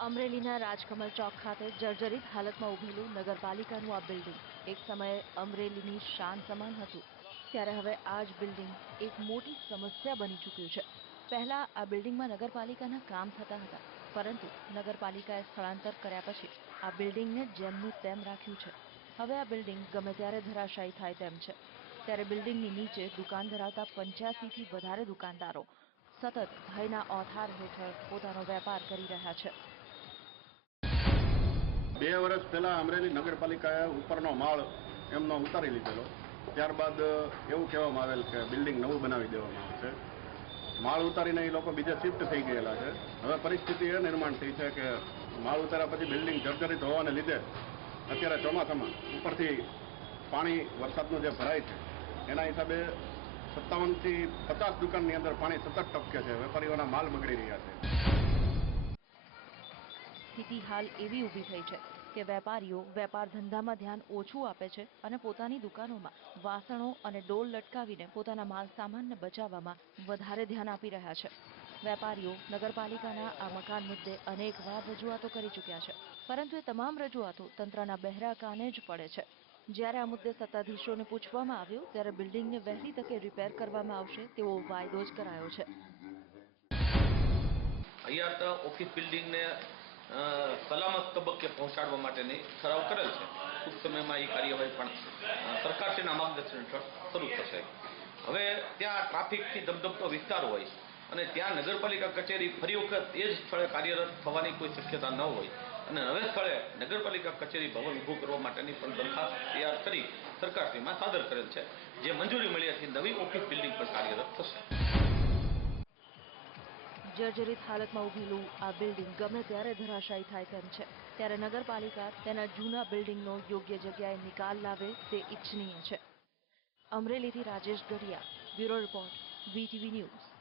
અમરેલીના રાજકમલ ચોક ખાતે જર્જરિત હાલતમાં ઉભેલું નગરપાલિકાનું આ બિલ્ડિંગ. એક સમયે અમરેલીની શાન સમાન હતું. ત્યારે હવે આ જ બિલ્ડિંગ એક મોટી સમસ્યા બની ચૂક્યું છે. પહેલા આ બિલ્ડિંગમાં નગરપાલિકાના કામ થતા હતા, પરંતુ નગરપાલિકાએ સ્થળાંતર કર્યા પછી આ બિલ્ડિંગને જેમનું તેમ રાખ્યું છે. હવે આ બિલ્ડિંગ ગમે ત્યારે ધરાશાયી થાય તેમ છે. ત્યારે બિલ્ડિંગની નીચે દુકાન ધરાવતા પંચ્યાસીથી વધારે દુકાનદારો સતત ભયના ઓથાર હેઠળ પોતાનો વેપાર કરી રહ્યા છે. બે વર્ષ પહેલા અમરેલી નગરપાલિકાએ ઉપરનો માળ એમનો ઉતારી લીધેલો. ત્યારબાદ એવું કહેવામાં આવેલ કે બિલ્ડિંગ નવું બનાવી દેવામાં આવશે. માળ ઉતારીને એ લોકો બીજે શિફ્ટ થઈ ગયેલા છે. હવે પરિસ્થિતિ એ નિર્માણ થઈ છે કે માળ ઉતાર્યા પછી બિલ્ડિંગ જર્જરિત હોવાને લીધે અત્યારે ચોમાસામાં ઉપરથી પાણી વરસાદનું જે ભરાય છે, એના હિસાબે સત્તાવનથી પચાસ દુકાનની અંદર પાણી સતત ટપકે છે. વેપારીઓના માલ બગડી રહ્યા છે. સ્થિતિ હાલ એવી ઊભી થઈ છે. કે વેપારીઓ વેપાર ધંધામાં ધ્યાન ઓછું આપે છે અને પોતાની દુકાનોમાં વાસણો અને ડોલ લટકાવીને પોતાના માલ સામાનને બચાવવામાં વધારે ધ્યાન આપી રહ્યા છે. વેપારીઓ નગરપાલિકાના આ મકાન મુદ્દે અનેકવાર રજૂઆતો કરી ચૂક્યા છે. પરંતુ એ તમામ રજૂઆતો તંત્રના બહેરા કાને જ પડે છે. જ્યારે આ મુદ્દે સત્તાધીશોને પૂછવામાં આવ્યું, ત્યારે બિલ્ડિંગને વહેલી તકે રિપેર કરવામાં આવશે તેવો વાયદો જ કરાયો છે. અહીંયા ઓફિસ બિલ્ડિંગને સલામત તબક્કે પહોંચાડવા માટેની ઠરાવ કરેલ છે. ટૂંક સમયમાં એ કાર્યવાહી પણ સરકારશ્રીના માર્ગદર્શન હેઠળ શરૂ થશે. હવે ત્યાં ટ્રાફિકથી ધબધબતો વિસ્તાર હોય અને ત્યાં નગરપાલિકા કચેરી ફરી વખત એ જ સ્થળે કાર્યરત થવાની કોઈ શક્યતા ન હોય અને નવે સ્થળે નગરપાલિકા કચેરી ભવન ઊભું કરવા માટેની પણ દરખાસ્ત તૈયાર કરી સરકારશ્રીમાં સાદર કરેલ છે. જે મંજૂરી મળ્યાથી નવી ઓફિસ બિલ્ડિંગ પણ કાર્યરત થશે. જર્જરિત હાલતમાં ઉભેલું આ બિલ્ડિંગ ગમે ત્યારે ધરાશાયી થાય તેમ છે. ત્યારે નગરપાલિકા તેના જૂના બિલ્ડિંગનો યોગ્ય જગ્યાએ નિકાલ લાવે તે ઇચ્છનીય છે. અમરેલીથી Rajesh Gadhiya, bureau report, VTV news.